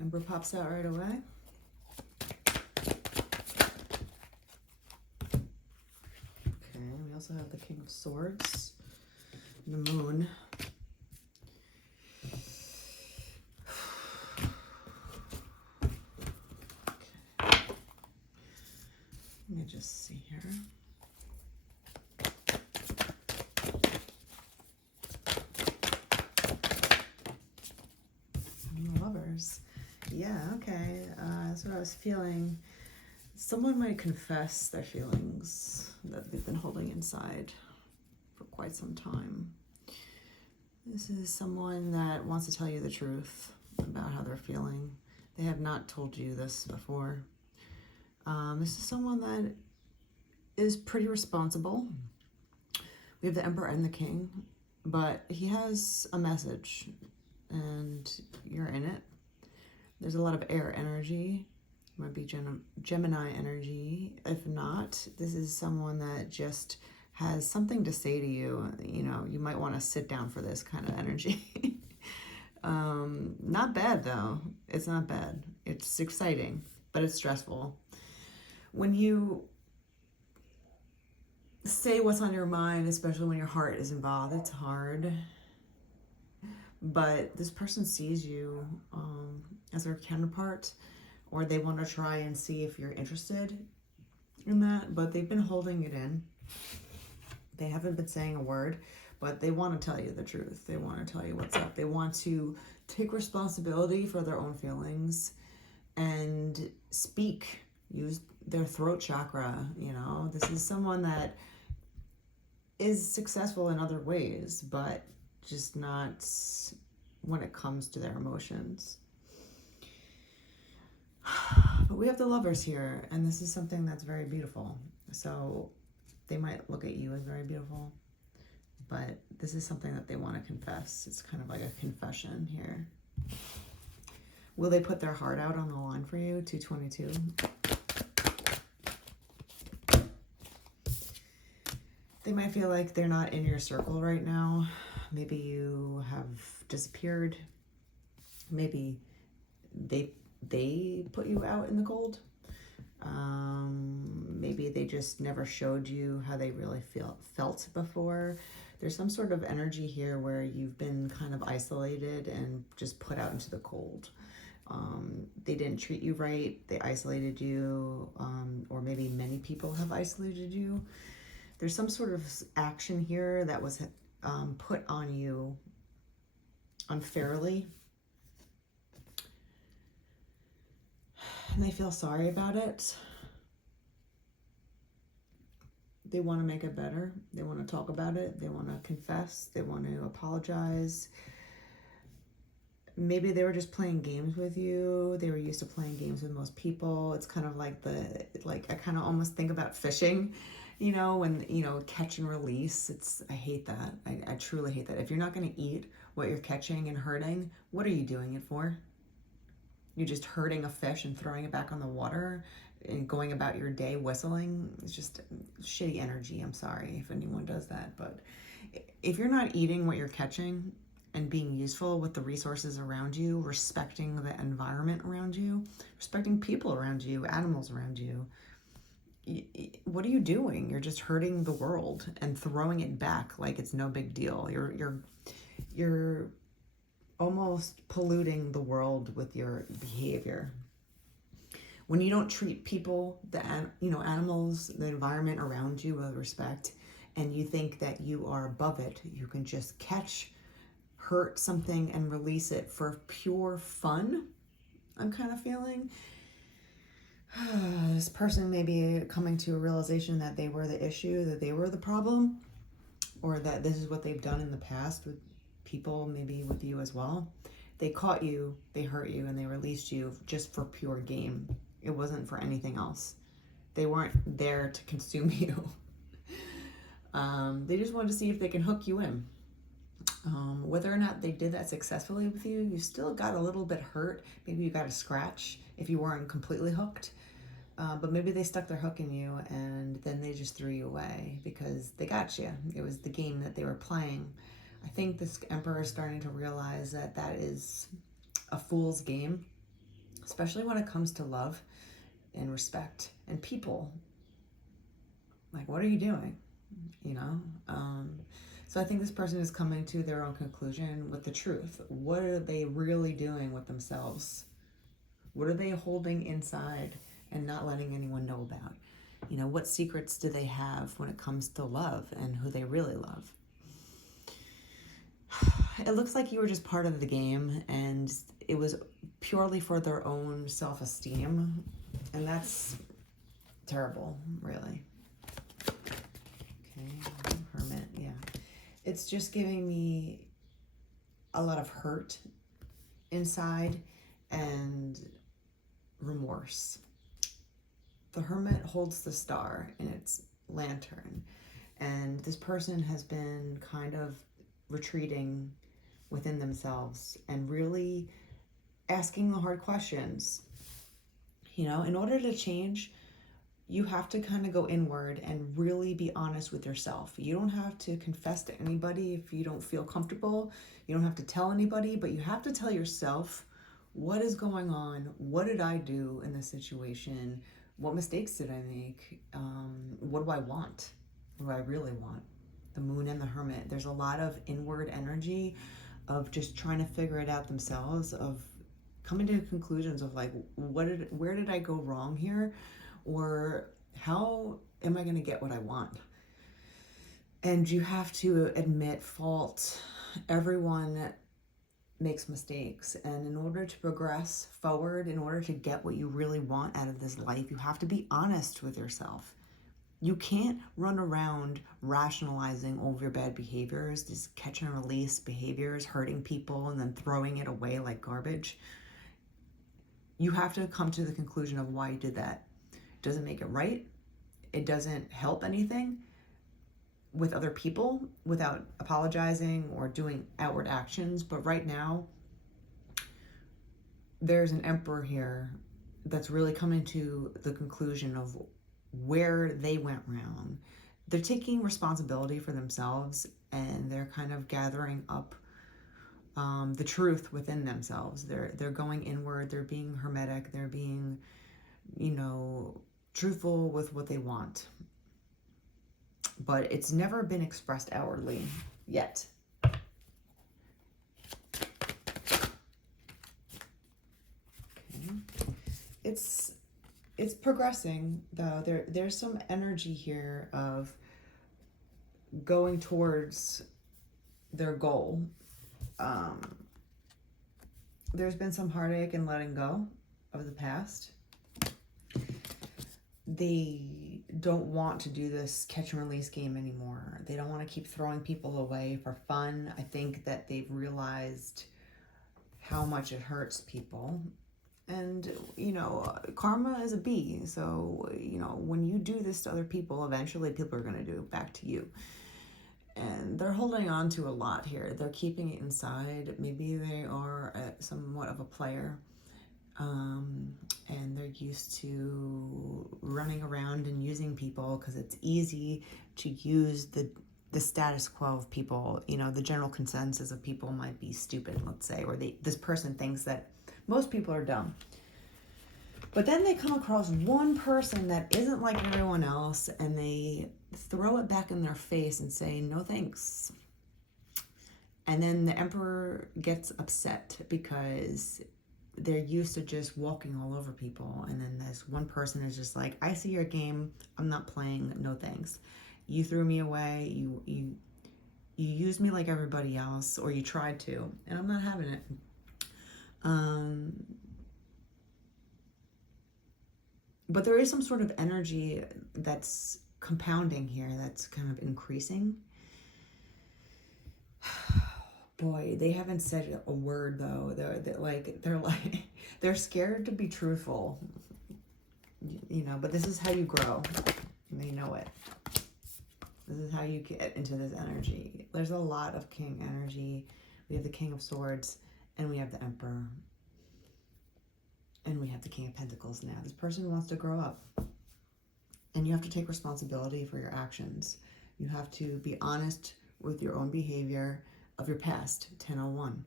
Emperor pops out right away. Okay, we also have the King of Swords, and the Moon. Okay. Let me just see here. Lovers. Yeah, okay. That's what I was feeling. Someone might confess their feelings that they've been holding inside for quite some time. This is someone that wants to tell you the truth about how they're feeling. They have not told you this before. This is someone that is pretty responsible. We have the Emperor and the King, but he has a message, and you're in it. There's a lot of air energy. Might be Gemini energy. If not, this is someone that just has something to say to you. You know, you might want to sit down for this kind of energy. Not bad though. It's not bad. It's exciting, but it's stressful. When you say what's on your mind, especially when your heart is involved, it's hard. But this person sees you as their counterpart, or they want to try and see if you're interested in that, but they've been holding it in. They haven't been saying a word, but they want to tell you the truth. They want to tell you what's up. They want to take responsibility for their own feelings and speak, use their throat chakra. You know, this is someone that is successful in other ways, but just not when it comes to their emotions. But we have the Lovers here, and this is something that's very beautiful. So they might look at you as very beautiful, but this is something that they want to confess. It's kind of like a confession here. Will they put their heart out on the line for you? 222. They might feel like they're not in your circle right now. Maybe you have disappeared. Maybe they put you out in the cold. Maybe they just never showed you how they really felt before. There's some sort of energy here where you've been kind of isolated and just put out into the cold. They didn't treat you right. They isolated you, or maybe many people have isolated you. There's some sort of action here that was put on you unfairly. And they feel sorry about it. They want to make it better. They want to talk about it. They want to confess. They want to apologize. Maybe they were just playing games with you. They were used to playing games with most people. It's kind of like I kind of almost think about fishing, you know, when, you know, catch and release. I hate that. I truly hate that. If you're not going to eat what you're catching and hurting, what are you doing it for? You're just hurting a fish and throwing it back on the water and going about your day whistling. It's just shitty energy. I'm sorry if anyone does that. But if you're not eating what you're catching and being useful with the resources around you, respecting the environment around you, respecting people around you, animals around you, what are you doing? You're just hurting the world and throwing it back like it's no big deal. You're almost polluting the world with your behavior. When you don't treat people, animals, the environment around you with respect, and you think that you are above it, you can just catch, hurt something and release it for pure fun, I'm kind of feeling. This person may be coming to a realization that they were the issue, that they were the problem, or that this is what they've done in the past with people, maybe with you as well. They caught you, they hurt you, and they released you just for pure game. It wasn't for anything else. They weren't there to consume you. They just wanted to see if they can hook you in. Whether or not they did that successfully with you, you still got a little bit hurt. Maybe you got a scratch if you weren't completely hooked. But maybe they stuck their hook in you and then they just threw you away because they got you. It was the game that they were playing. I think this Emperor is starting to realize that that is a fool's game. especially when it comes to love and respect and people. Like, what are you doing? You know? So I think this person is coming to their own conclusion with the truth. What are they really doing with themselves? What are they holding inside and not letting anyone know about? You know, what secrets do they have when it comes to love and who they really love? It looks like you were just part of the game and it was purely for their own self-esteem. And that's terrible, really. Okay, Hermit, yeah. It's just giving me a lot of hurt inside and remorse. The Hermit holds the star in its lantern, and this person has been kind of retreating within themselves and really asking the hard questions. You know, in order to change, you have to kind of go inward and really be honest with yourself. You don't have to confess to anybody if you don't feel comfortable. You don't have to tell anybody, but you have to tell yourself what is going on. What did I do in this situation? What mistakes did I make? What do I want? What do I really want? The Moon and the Hermit. There's a lot of inward energy of just trying to figure it out themselves, of coming to conclusions of like, where did I go wrong here? Or how am I going to get what I want? And you have to admit fault. Everyone makes mistakes. And in order to progress forward, in order to get what you really want out of this life, you have to be honest with yourself. You can't run around rationalizing over your bad behaviors, these catch and release behaviors, hurting people and then throwing it away like garbage. You have to come to the conclusion of why you did that. It doesn't make it right. It doesn't help anything with other people without apologizing or doing outward actions. But right now, there's an emperor here that's really coming to the conclusion of where they went wrong. They're taking responsibility for themselves and they're kind of gathering up the truth within themselves. They're going inward. They're being hermetic. They're being, you know, truthful with what they want. But it's never been expressed outwardly yet. Okay. It's progressing though. There's some energy here of going towards their goal. There's been some heartache and letting go of the past. They don't want to do this catch and release game anymore. They don't want to keep throwing people away for fun. I think that they've realized how much it hurts people. And, you know, karma is a bee. So, you know, when you do this to other people, eventually people are going to do it back to you. And they're holding on to a lot here. They're keeping it inside. Maybe they are somewhat of a player. And they're used to running around and using people because it's easy to use the status quo of people. You know, the general consensus of people might be stupid, let's say, or this person thinks that most people are dumb. But then they come across one person that isn't like everyone else and they throw it back in their face and say, no thanks. And then the emperor gets upset because they're used to just walking all over people. And then this one person is just like, I see your game. I'm not playing. No thanks. You threw me away. You used me like everybody else, or you tried to, and I'm not having it. But there is some sort of energy that's compounding here, that's kind of increasing. Boy, they haven't said a word though. They're scared to be truthful, you know. But this is how you grow. And they know it. This is how you get into this energy. There's a lot of king energy. We have the King of Swords, and we have the Emperor. And we have the King of Pentacles now. This person wants to grow up. And you have to take responsibility for your actions. You have to be honest with your own behavior of your past. 1001.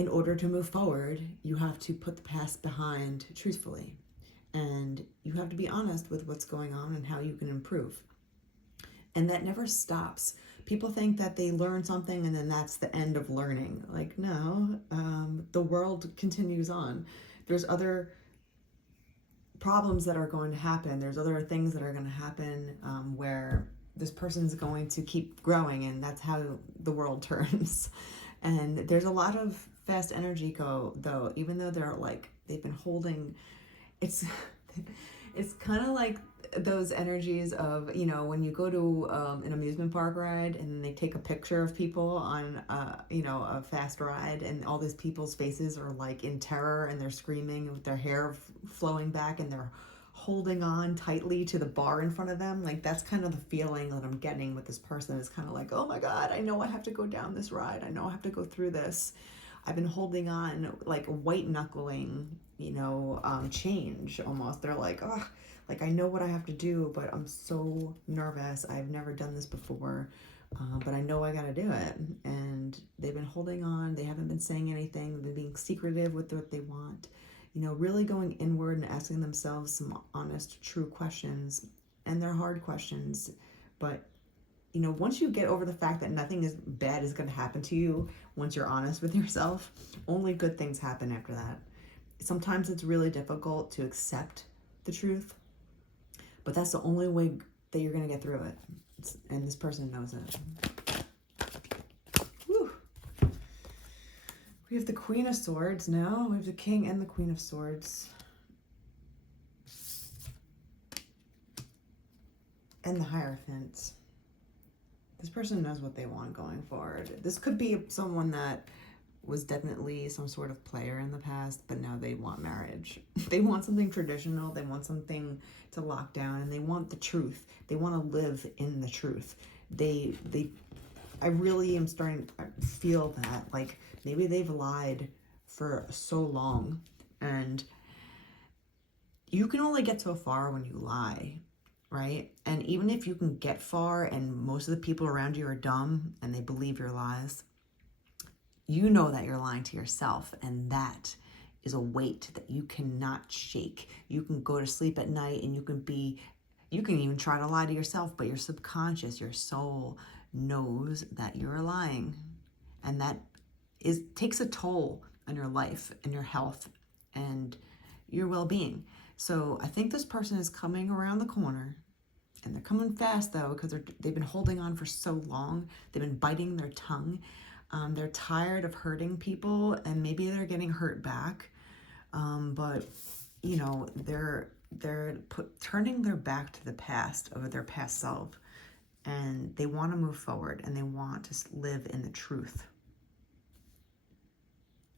in order to move forward, you have to put the past behind truthfully. And you have to be honest with what's going on and how you can improve. And that never stops. People think that they learn something and then that's the end of learning. Like, no, the world continues on. There's other problems that are going to happen. There's other things that are going to happen where this person's going to keep growing, and that's how the world turns. And there's a lot of fast energy though, even though they're like, they've been holding, it's kind of like those energies of, you know, when you go to an amusement park ride and they take a picture of people on a fast ride, and all these people's faces are like in terror and they're screaming with their hair flowing back and they're holding on tightly to the bar in front of them. Like, that's kind of the feeling that I'm getting with this person. It's kind of like, oh my God, I know I have to go down this ride. I know I have to go through this. I've been holding on, like white knuckling, change almost. They're like, oh, like I know what I have to do, but I'm so nervous. I've never done this before, but I know I got to do it. And they've been holding on. They haven't been saying anything. They've been being secretive with what they want. Really going inward and asking themselves some honest, true questions. And they're hard questions. But, once you get over the fact that nothing is bad is going to happen to you, once you're honest with yourself, only good things happen after that. Sometimes it's really difficult to accept the truth, but that's the only way that you're going to get through it. And this person knows it. Whew. We have the Queen of Swords now. We have the King and the Queen of Swords. And the Hierophant. This person knows what they want going forward. This could be someone that was definitely some sort of player in the past, but now they want marriage. They want something traditional. They want something to lock down, and they want the truth. They want to live in the truth. I really am starting to feel that, like, maybe they've lied for so long, and you can only get so far when you lie, right? And even if you can get far and most of the people around you are dumb and they believe your lies, you know that you're lying to yourself, and that is a weight that you cannot shake. You can go to sleep at night and you can even try to lie to yourself, but your subconscious, your soul knows that you're lying. And that takes a toll on your life and your health and your well-being. So I think this person is coming around the corner, and they're coming fast though, because they've been holding on for so long. They've been biting their tongue. They're tired of hurting people, and maybe they're getting hurt back. But they're turning their back to the past, of their past self, and they want to move forward, and they want to live in the truth.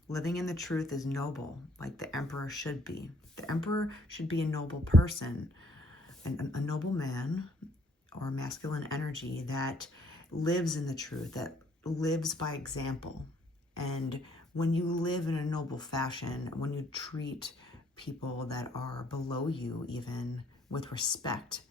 Living in the truth is noble, like the emperor should be. The emperor should be a noble person, a noble man or masculine energy that lives in the truth, that lives by example. And when you live in a noble fashion, when you treat people that are below you even with respect,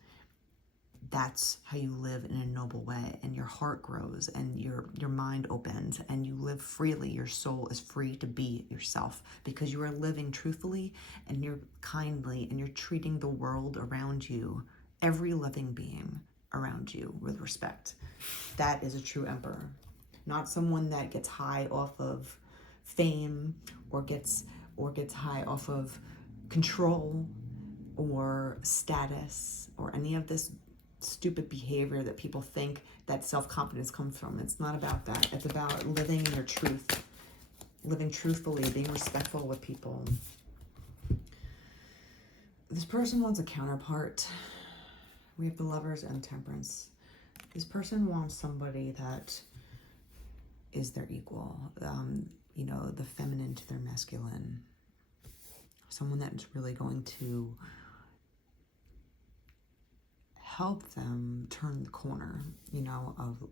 that's how you live in a noble way, and your heart grows and your mind opens and you live freely. Your soul is free to be yourself because you are living truthfully and you're kindly and you're treating the world around you, every living being around you, with respect. That is a true emperor, not someone that gets high off of fame or gets high off of control or status or any of this stupid behavior that people think that self-confidence comes from. It's not about that. It's about living in your truth, living truthfully, being respectful with people. This person wants a counterpart. We have the Lovers and Temperance. This person wants somebody that is their equal, the feminine to their masculine. Someone that's really going to help them turn the corner,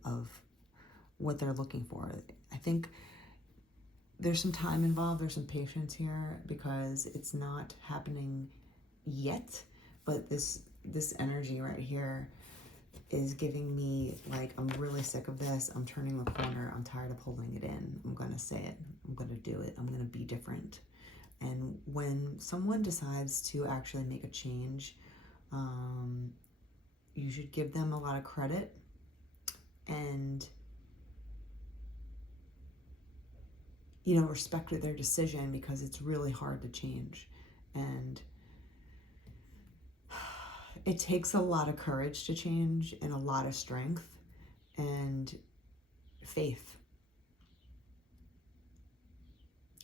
of what they're looking for. I think there's some time involved, there's some patience here because it's not happening yet, but this energy right here, is giving me like, I'm really sick of this. I'm turning the corner. I'm tired of holding it in. I'm going to say it. I'm going to do it. I'm going to be different. And when someone decides to actually make a change, you should give them a lot of credit and, you know, respect their decision, because it's really hard to change. And it takes a lot of courage to change, and a lot of strength and faith,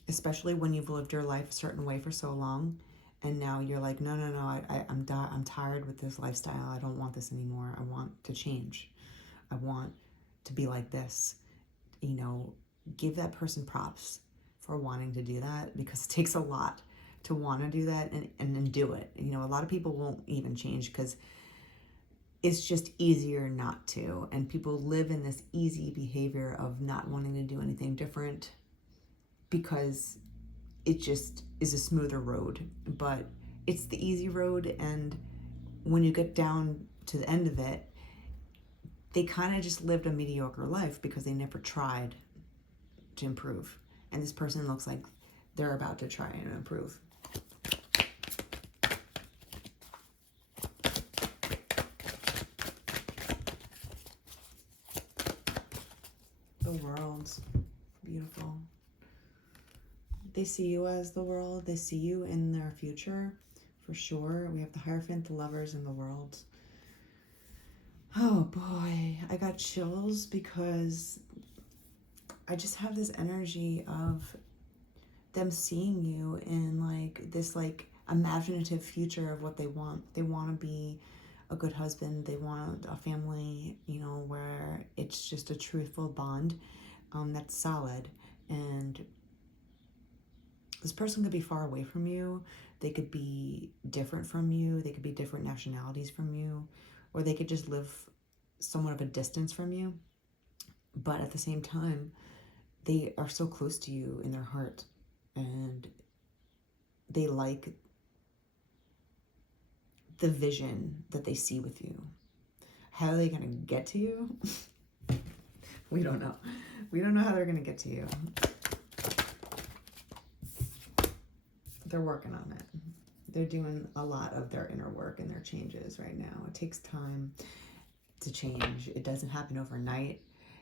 especially when you've lived your life a certain way for so long, and now you're like, no, I'm tired with this lifestyle. I don't want this anymore. I want to change. I want to be like this. You know, give that person props for wanting to do that, because it takes a lot to want to do that and then do it. You know, a lot of people won't even change because it's just easier not to. And people live in this easy behavior of not wanting to do anything different because it just is a smoother road. But it's the easy road, and when you get down to the end of it, they kind of just lived a mediocre life because they never tried to improve. And this person looks like they're about to try and improve. The world's beautiful. They see you as the world. They see you in their future, for sure. We have the Hierophant, the Lovers, and the World. Oh boy, I got chills because I just have this energy of them seeing you in like this like imaginative future of what they want. They want to be a good husband. They want a family, you know, where it's just a truthful bond that's solid. And this person could be far away from you. They could be different from you. They could be different nationalities from you, or they could just live somewhat of a distance from you. But at the same time, they are so close to you in their heart, and they like the vision that they see with you. How are they going to get to you? We don't know. We don't know how they're going to get to you. They're working on it. They're doing a lot of their inner work and their changes right now. It takes time to change. It doesn't happen overnight.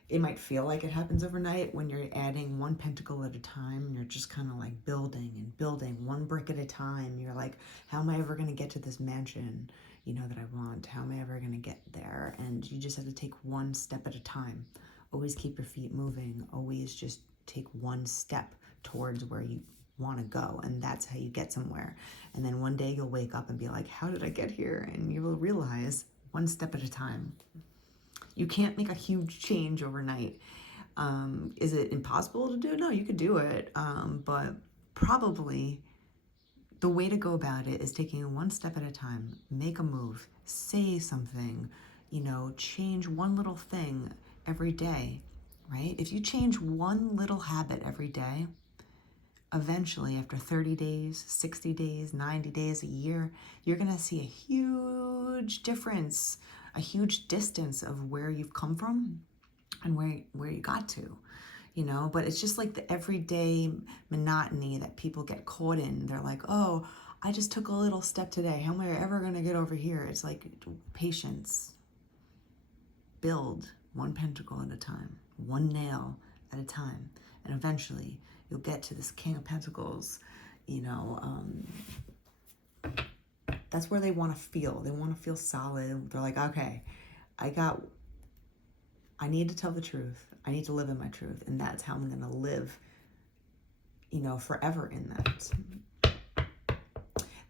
It might feel like it happens overnight when you're adding one pentacle at a time, and you're just kind of like building and building one brick at a time. You're like, how am I ever going to get to this mansion, you know, that I want? How am I ever going to get there? And you just have to take one step at a time. Always keep your feet moving. Always just take one step towards where you want to go, and that's how you get somewhere. And then one day you'll wake up and be like, how did I get here? And you will realize, one step at a time. You can't make a huge change overnight. Is it impossible to do? No, you could do it. But probably the way to go about it is taking one step at a time. Make a move. Say something. You know, change one little thing every day, right? If you change one little habit every day, eventually after 30 days, 60 days, 90 days, a year, you're going to see a huge difference, a huge distance of where you've come from and where you got to, you know. But it's just like the everyday monotony that people get caught in. They're like, oh, I just took a little step today. How am I ever going to get over here? It's like patience. Build one pentacle at a time, one nail at a time. And eventually you'll get to this King of Pentacles, you know. That's where they want to feel. They want to feel solid. They're like, okay, I need to tell the truth. I need to live in my truth. And that's how I'm going to live, you know, forever in that.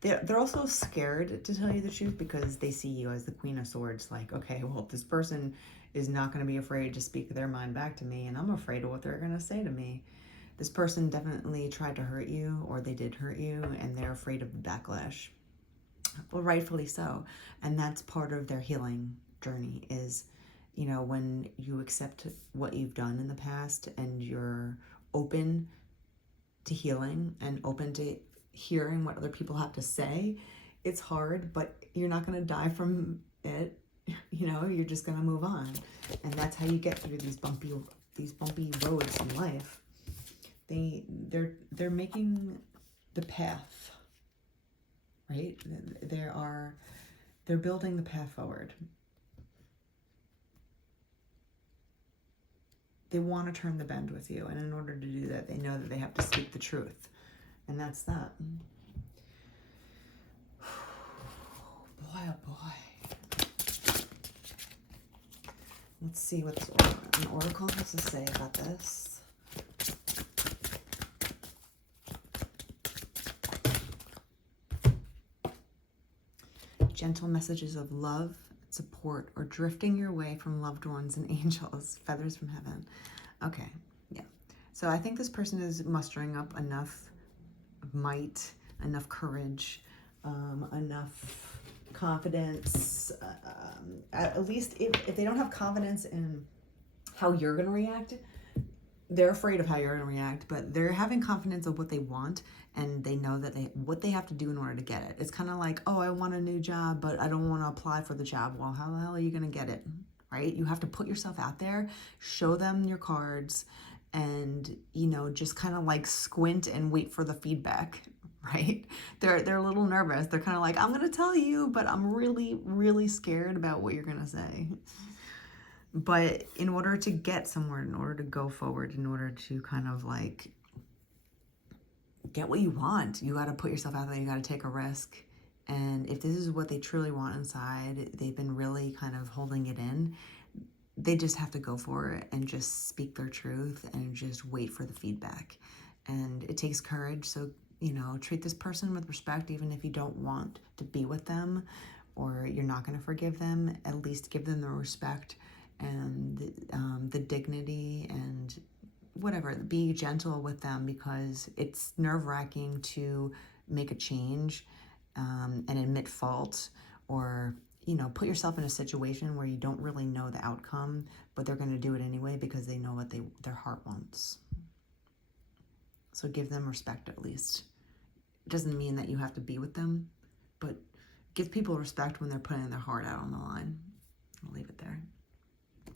They're also scared to tell you the truth because they see you as the Queen of Swords. Like, okay, well, this person is not going to be afraid to speak their mind back to me, and I'm afraid of what they're going to say to me. This person definitely tried to hurt you, or they did hurt you, and they're afraid of the backlash. Well, rightfully so. And that's part of their healing journey is, you know, when you accept what you've done in the past and you're open to healing and open to hearing what other people have to say, it's hard, but you're not going to die from it. You know, you're just gonna move on, and that's how you get through these bumpy roads in life. They're making the path, right? They're building the path forward. They want to turn the bend with you, and in order to do that, they know that they have to speak the truth, and that's that. Boy, oh boy. Let's see what an oracle has to say about this. Gentle messages of love, support, or drifting your way from loved ones and angels, feathers from heaven. Okay, yeah. So I think this person is mustering up enough might, enough courage, enough confidence. At least if they don't have confidence in how you're going to react, they're afraid of how you're going to react, but they're having confidence of what they want, and they know that what they have to do in order to get it. It's kind of like, oh, I want a new job, but I don't want to apply for the job. Well, how the hell are you going to get it, right? You have to put yourself out there, show them your cards, and, you know, just kind of like squint and wait for the feedback, right? They're a little nervous. They're kind of like, I'm going to tell you, but I'm really, really scared about what you're going to say. But in order to get somewhere, in order to go forward, in order to kind of like get what you want, you got to put yourself out there, you got to take a risk. And if this is what they truly want inside, they've been really kind of holding it in, they just have to go for it and just speak their truth and just wait for the feedback. And it takes courage. So, you know, treat this person with respect, even if you don't want to be with them or you're not going to forgive them. At least give them the respect and the dignity and whatever. Be gentle with them, because it's nerve-wracking to make a change and admit fault, or, you know, put yourself in a situation where you don't really know the outcome, but they're going to do it anyway because they know what their heart wants. So give them respect at least. It doesn't mean that you have to be with them, but give people respect when they're putting their heart out on the line. I'll leave it there.